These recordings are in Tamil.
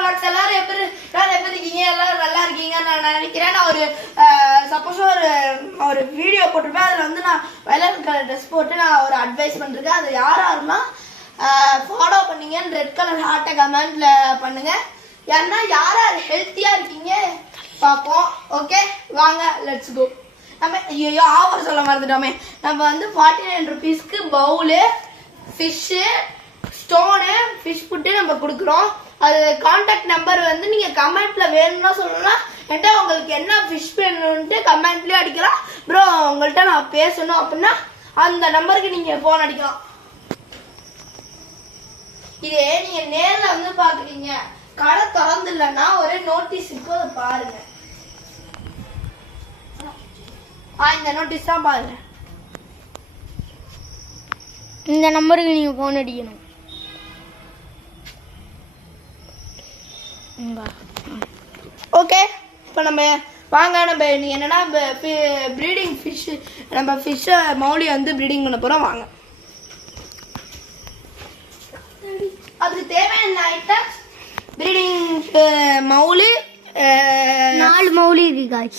vlogs எல்லாரும் எப்படி இருக்கீங்க? எல்லாரும் நல்லா இருக்கீங்கன்னு நான் நினைக்கிறேன். நான் ஒரு சப்போஸ் ஒரு வீடியோ போட்டிருப்பேன். அதில் வந்து நான் வயலட் கலர் ட்ரெஸ் போட்டு நான் ஒரு அட்வைஸ் பண்ணிருக்கேன். அது யாராருன்னா ஃபாலோ பண்ணீங்கன்னு ரெட் கலர் ஹார்ட்டை கமெண்ட்ல பண்ணுங்க. ஏன்னா யார் யார் ஹெல்த்தியா இருக்கீங்க பார்ப்போம். ஓகே வாங்க லெட்ஸ் கோ. நம்ம ஐயோ ஆஃபர் சொல்ல மறந்துட்டோமே. நம்ம வந்து 49 rupeesக்கு பவுலு, ஃபிஷ்ஷு, ஸ்டோனு, ஃபிஷ் புட்டு நம்ம கொடுக்குறோம். அது கான்டாக்ட் நம்பர் வந்து நீங்க கமெண்ட்ல வேணும்னா சொல்லலாம். என்கிட்ட உங்களுக்கு என்ன ஃபிஷ் வேணும்ட்டு கமெண்ட்லயே அடிக்கலாம். ப்ரோ உங்கள்கிட்ட நான் பேசணும் அப்படின்னா அந்த நம்பருக்கு நீங்க போன் அடிக்கலாம். இதே நீங்க நேர்ல வந்து பாக்குறீங்க, கடை திறந்து இல்லைன்னா ஒரே நோட்டீஸ் இருக்கும், அதை பாருங்க. இந்த நோட்டீஸ் தான் பாருங்க. இந்த நம்பருக்கு நீங்க போன் அடிக்கணும். ஓகே இப்போ நம்ம வாங்க. நம்ம நீ என்னன்னா ப்ரீடிங் ஃபிஷ், நம்ம ஃபிஷ்ஷை மௌலி வந்து ப்ரீடிங் பண்ண போகிறோம். வாங்க. அதுக்கு தேவையான ஐட்டம் ப்ரீடிங் மௌலி, 4 மௌலி இருக்கு.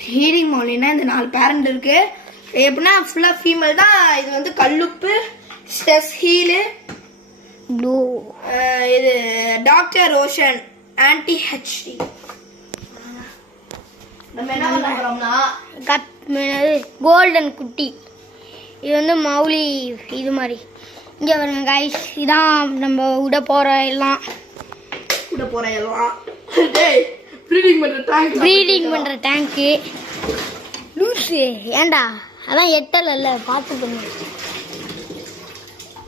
ப்ரீடிங் மௌலினா இந்த 4 பேரண்ட் இருக்கு. எப்படின்னா ஃபுல்லா ஃபீமேல் தான். இது வந்து கல்லுப்பு, ஸ்டெஸ் ஹீலு, ப்ளூ, இது டாக்டர் ரோஷன் ஆன்டி ஹெச்டி. நம்ம என்ன பண்ண போறோம்னா கோல்டன் குட்டி. இது வந்து மௌலி இது மாதிரி. இங்கே வருங்க கைஸ், இதான் நம்ம விட போற எல்லாம். ப்ரீடிங் பண்ற டேங்க். லூசு ஏண்டா அதான் எட்டல பார்த்துக்கோங்க.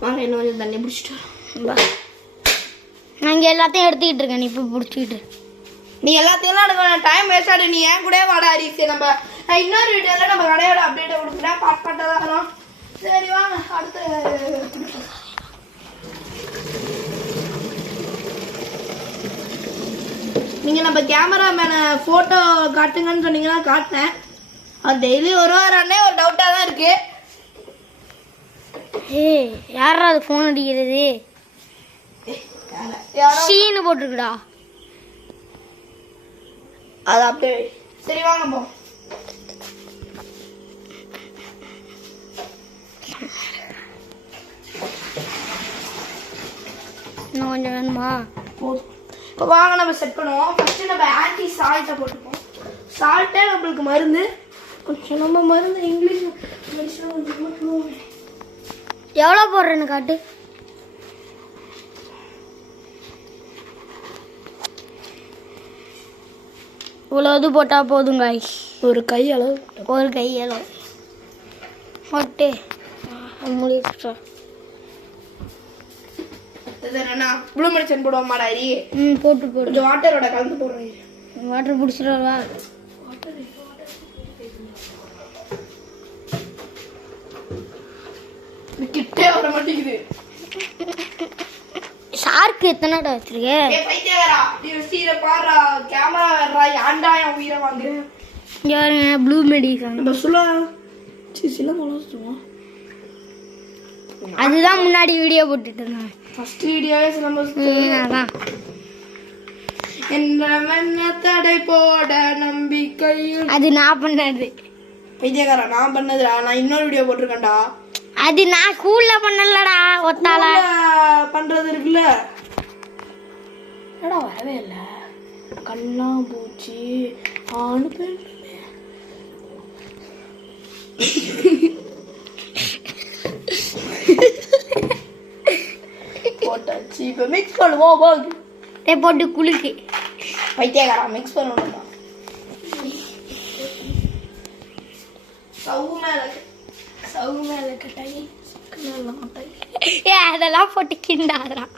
வாங்க இன்னும் கொஞ்சம் தண்ணி பிடிச்சிட்டு நான் இங்கே எல்லாத்தையும் எடுத்துக்கிட்டு இருக்கேன். நீ இப்போ பிடிச்சிக்கிட்டு நீ எல்லாத்தையும் எடுக்க டைம் வேஸ்ட் ஆடு. நீ ஏன் கூட வாடா அரிசி. நம்ம இன்னொரு வீடியோல நம்ம கடையோட அப்டேட் கொடுக்குறேன். பாட்டா தான் வரும். சரி வாங்க அடுத்து. நீங்க நம்ம கேமராமேனை போட்டோ காட்டுங்கன்னு சொன்னீங்கன்னா காட்டினேன். அது டெய்லி ஒரு டவுட்டா தான் இருக்கு. யாரா அது போன் அடிக்கிறது? சீனு போட்டுருக்குடா. அது அப்படியே. சரி வாங்க போ. இன்னும் கொஞ்சம் வேணுமா? இப்போ வாங்க நம்ம செட் பண்ணுவோம். ஃபர்ஸ்ட் நம்ம ஆன்டி சால்ட்டை போட்டுப்போம். சால்ட்டே நம்மளுக்கு மருந்து. கொஞ்சம் நம்ம மருந்து இங்கிலீஷ் மெடிசன் கொஞ்சம் போட்டுருவோம். எவ்வளோ போடுறேன்னு காட்டு. இவ்வளோ இது போட்டால் போதும் காய்ஸ். ஒரு கை அளவு போட்டு முடிச்சு. ப்ளூ மெடிசன் போடுவோம் மாடாரி. போட்டு கொஞ்சம் வாட்டரோட கலந்து போடுறேன். வாட்டர் பிடிச்சிடுவா. கிட்டே வர மாட்டேங்குது. ஷார்க்கு எத்தனைடா வச்சிருக்கேன்? ப்ளூ மெடிசன் அதுதான் முன்னாடி வீடியோ போட்டுட்டு இருந்தாங்க. ஃபர்ஸ்ட் வீடியோவே அதான் என்ன தடை போட நம்பிக்கை. அது நான் பண்ணது. பைத்தியக்காரா நான் பண்ணதுடா. நான் இன்னொரு வீடியோ போட்டிருக்கேன்டா. அது நான் ஸ்கூல்ல பண்ணலடா. ஒத்தால பண்றது இருக்குல்ல. என்னடா வரவே இல்ல. கல்லாம் பூச்சி ஆணு போட்டாச்சு. இப்ப மிக்ஸ் பண்ணுவோம். போட்டு குளிக்கு. பைத்தியக்காரா மிக்ஸ் பண்ணணும். சவு மேல கட்டாயி அதெல்லாம் போட்டு கிண்டாதான்.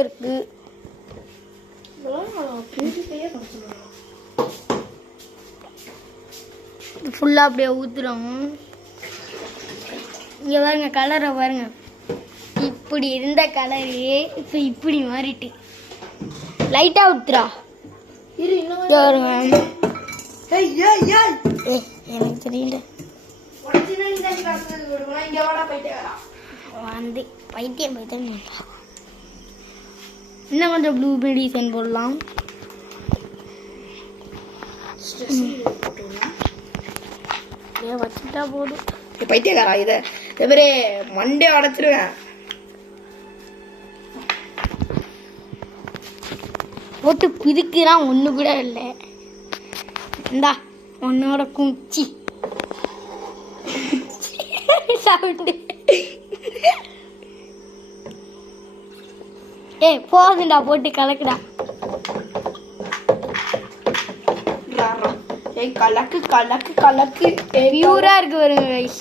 இருக்கு ஃபுல்லா அப்படியே ஊத்துறோம். இங்க பாருங்க கலரை பாருங்க. இப்படி இருந்த கலரு இப்போ இப்படி மாறிட்டு லைட்டா ஊத்துறா. இரு இன்னும் இதோ வருங்க. ஏய் ஏய் ஏய் ஏய் எனக்கு தெரியல. உடச்சினா நீ தான் காசு கொடுக்கணும். இங்க வாடா பைத்தியக்காரா. வந்து பைத்தியம் பைத்தியம். இன்னும் கொஞ்சம் ப்ளூபெரி டிசைன் போடலாம். வச்சுட்டா போதும். பைத்தியக்காரா இதை எவரே மண்டே அடைச்சிருவேன். போட்டு பிதுக்குறான் ஒன்று கூட இல்லை. இந்தா உன்னோட குச்சி சவுண்டு. ஏய் போதுண்டா போட்டு கலக்குடா. ஏய் கலக்கு கலக்கு கலக்கு. பியூரா இருக்கு வருங்க கைஸ்.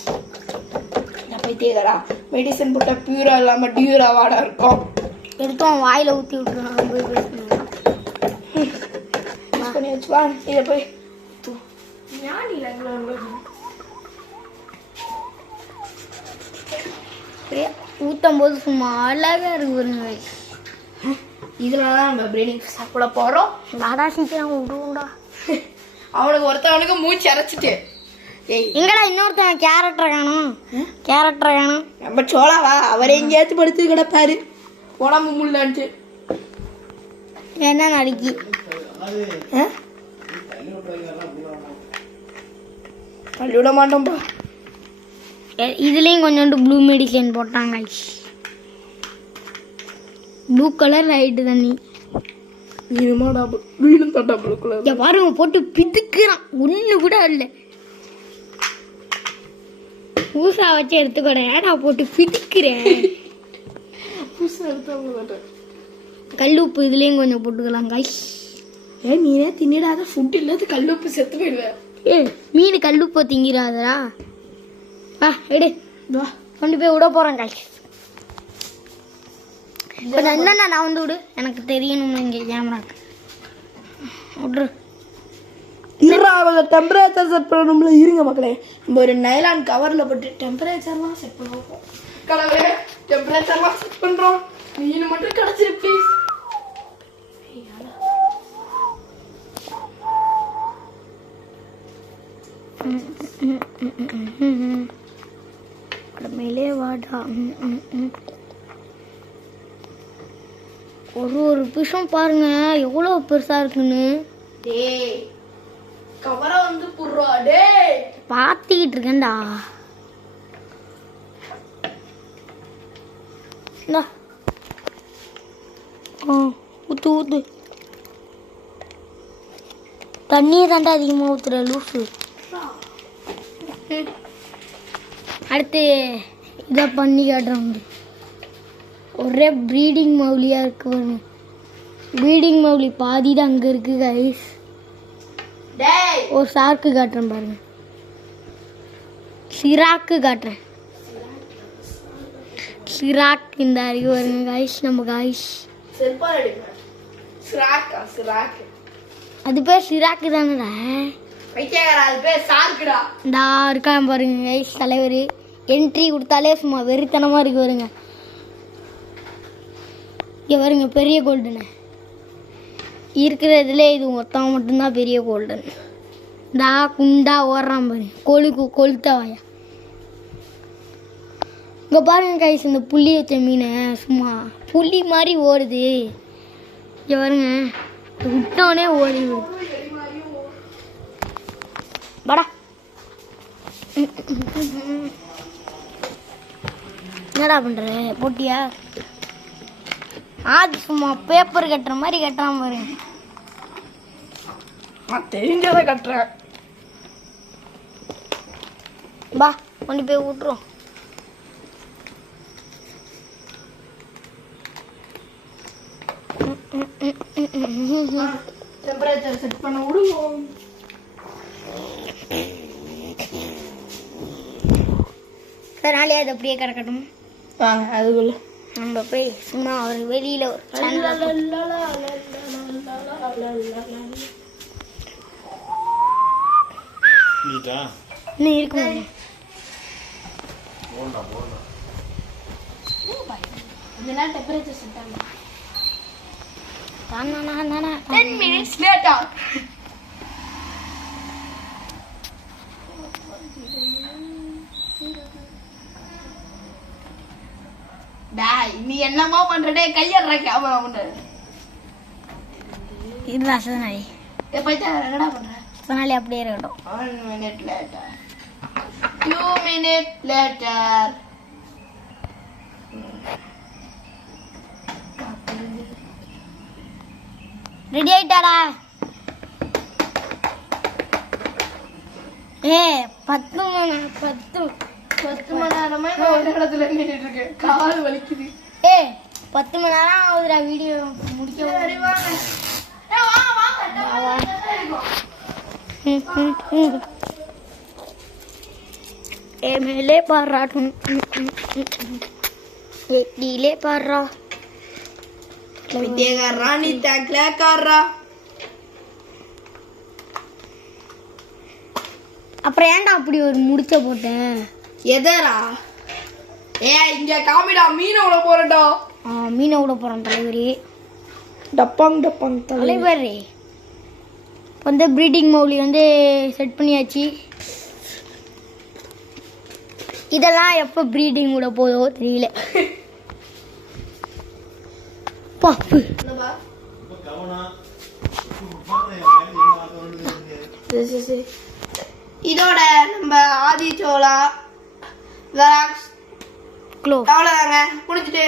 பைத்தியக்காரா மெடிசன் போட்டா பியூரா இல்லாம டியூரா வாடா இருக்கும். எடுத்தோம் வாயில ஊற்றி விட்டுருவான். போய் பேசணும் பண்ணி வச்சு வா. இதை போய் ஊற்றும் போது சும்மா அழகா இருக்கு வருங்க கைஸ். இதெல்லாம் நம்ம பிரியாணி சாப்பிட போறோம். தாடா சீக்கிரம் விடுவோம்டா. அவனுக்கு ஒருத்தவனுக்கு மூச்சு அரைச்சிட்டு. ஏய் எங்கடா இன்னொருத்தன் கேரக்டர் காணும். கேரக்டர் காணும். நம்ம சோழாவா அவரை எங்கேயாச்சும் படுத்து கிடப்பாரு உடம்பு முள்ளான்ட்டு. என்ன நடிக்கி தள்ளி விட மாட்டோம்பா. இதுலேயும் கொஞ்சோண்டு ப்ளூ மெடிசன் போட்டாங்க. ப்ளூ கலர் லைட்டு தண்ணி வீடும் தட்டா ப்ளூ கலர். பாருங்க போட்டு பிதுக்குறான். ஒன்று கூட இல்லை. பூசா வச்சு எடுத்துக்கூட நான் போட்டு பிதுக்குறேன். கல் உப்பு இதுலேயும் கொஞ்சம் போட்டுக்கலாம் கைஸ். ஏன் நீனே தின்னிடாத ஃபுட் இல்லாத கல் உப்பு செத்து போயிடுவேன். ஏ மீன் கல் உப்பு திங்கிறாதரா. எடு கொண்டு போய் விட போகிறேன் கைஸ். கொஞ்சம் என்னண்ணா நான் வந்து விடு. எனக்கு தெரியணும்னு இங்கே கேமராக்கு விட்ரு. டெம்பரேச்சர் செட் பண்ணணும்ல. இருங்க மக்களே நம்ம ஒரு நைலான் கவர்ல போட்டு டெம்பரேச்சர்லாம் செட் பண்ணுவோம். கடவுளே டெம்பரேச்சர்லாம் செட் பண்றோம். மீன் மட்டும் கிடைச்சிரு ப்ளீஸ். மேலே வாடா. ஒரு பிஷம் பாருங்க எவ்வளோ பெருசா இருக்குன்னு. டேய் கவரை வந்து புர்றா. டேய் பார்த்துக்கிட்டு இருக்கேன்டா. ஊத்து ஊத்து. தண்ணியை தாண்டா அதிகமாக ஊத்துற லூசு. அடுத்து இதை பண்ணி காட்டுறோம். ஒரே ப்ரீடிங் மவுலியாக இருக்கு பாருங்க. ப்ரீடிங் மவுலி பாதி தான் அங்கே இருக்கு கைஸ். ஒரு சார்க்கு காட்டுறேன் பாருங்க. சிராக்கு காட்டுறேன். சிராக் இந்த அறிவு வருங்க கைஸ். நம்ம கைஸ் அது பேர் சிராக்கு தானடா. இந்தா இருக்கான் பாருங்க கைஸ் தலைவர். என்ட்ரி கொடுத்தாலே சும்மா வெறித்தனமாக இருக்கு வருங்க. இங்கே வருங்க பெரிய கோல்டுன்னு இருக்கிறதுல இது மொத்தம் மட்டும்தான் பெரிய கோல்டன். இந்தா குண்டா ஓடுறான் பாருங்க. கொளுத்த வாயா. இங்கே பாருங்க கைஸ் இந்த புள்ளி வச்ச மீனை சும்மா புள்ளி மாதிரி ஓடுது. இங்கே பாருங்க விட்டோடனே ஓடி வாடா. என்னடா பண்ற போட்டியா? அது சும்மா பேப்பர் கட்டுற மாதிரி கட்டுறான் பாருங்க. தெரிஞ்சதை கட்டுறேன். பா கொண்டு போய் விட்டுரும். டெம்பரேச்சர் செட் பண்ண விடுவோம். நாளையே அது அப்படியே கிடக்கட்டும். வாங்க அதுக்குள்ள நம்ம போய் சும்மா ஒரு வெளியில ஒரு இன்னும் இருக்குமா? இதெல்லாம் டெம்பரேச்சர் செட் ஆகும். 10 minutes later. டேய் நீ என்னமோ பண்றடே கையறற கேமரா பண்ற இதுதான் சனாலி. போய்ட்டா என்னடா பண்ற சனாலி அப்படியே இருக்கட்டும். 1 minute later 2 minutes later. Ready ஆயிட்டாடா? 10 மணி நேரமா ஒரு இடத்துல நின்னுட்டு இருக்கேன், கால் வலிக்குது. 10 மணி நேரம் ஆகுதுடா வீடியோ முடிக்க. சரி வாங்க. மேலே பாடுறா, எட்டிலே பாடுறா, வித்தியகாரா நீ தேக்கலக்காரா. அப்புறம் ஏன்டா அப்படி ஒரு முடிச்ச போட்டேன்? எதரா? இங்க காமிடா, மீனை விட போறடா. மீனை விட போறோம் தலைவரி. டப்பாங் டப்பாங் தலைவரே வந்து ப்ரீடிங் மௌலி வந்து செட் பண்ணியாச்சு. இதெல்லாம் எப்போ ப்ரீடிங் விட போதோ தெரியல. பாப்பு சரி. இதோட நம்ம ஆதி சோளா வெராக்ஸ் க்ளோ அவ்வளோதாங்க. குடிச்சிட்டு